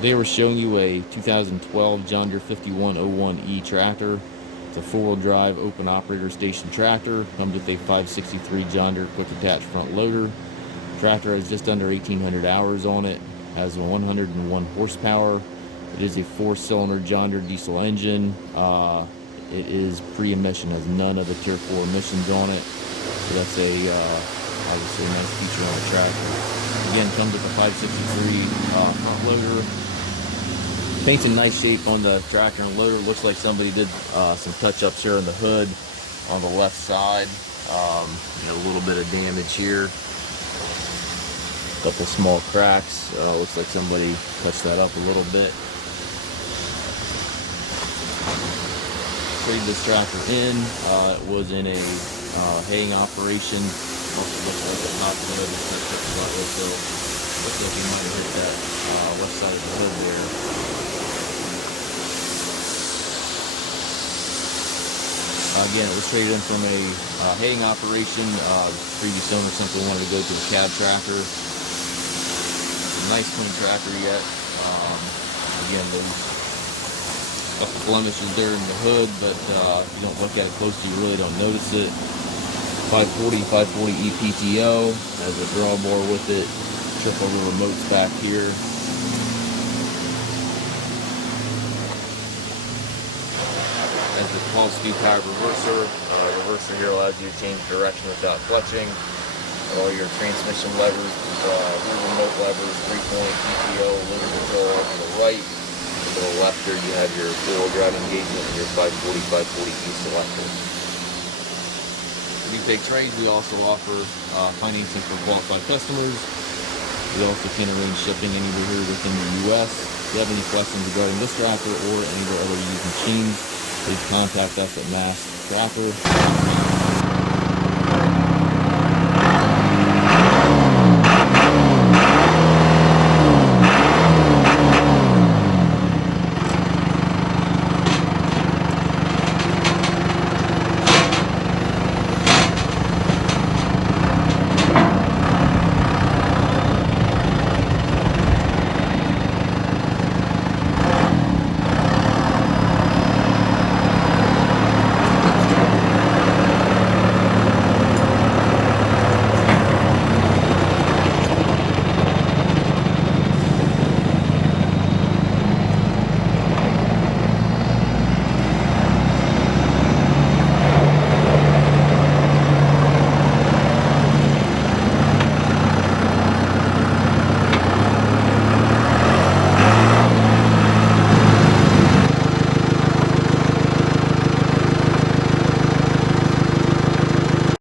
Today we're showing you a 2012 John Deere 5101E tractor. It's a four-wheel drive open operator station tractor. Comes with a 563 John Deere quick attach front loader. Tractor has just under 1,800 hours on it. Has 101 horsepower. It is a four-cylinder John Deere diesel engine. It is pre-emission, has none of the Tier 4 emissions on it. So that's obviously a nice feature on a tractor. Again, comes with a 563 front loader. Paint's in nice shape on the tractor and loader. Looks like somebody did some touch-ups here on the hood on the left side. A little bit of damage here. Couple small cracks. Looks like somebody touched that up a little bit. Traded this tractor in. It was in a haying operation. Also looks like the top of the hood is touched up slightly, so looks like you might have hit that left side of the hood there. Again, it was traded in from a haying operation. The previous owner simply wanted to go to a cab tractor. Nice clean tractor yet. Again, those couple blemishes there in the hood, but if you don't look at it closely, you really don't notice it. 540E PTO, has a drawbar with it. Triple the remotes back here. Has the 12-speed powered reverser. Reverser here allows you to change direction without clutching. All your transmission levers, rear remote levers, 3-point PTO, loader control on the right. To the left here you have your four-wheel drive engagement and your 540E selector. For these big trades, we also offer financing for qualified customers. We also can arrange shipping anywhere here within the U.S. If you have any questions regarding this tractor or any of our other used machines, please contact us at Mast.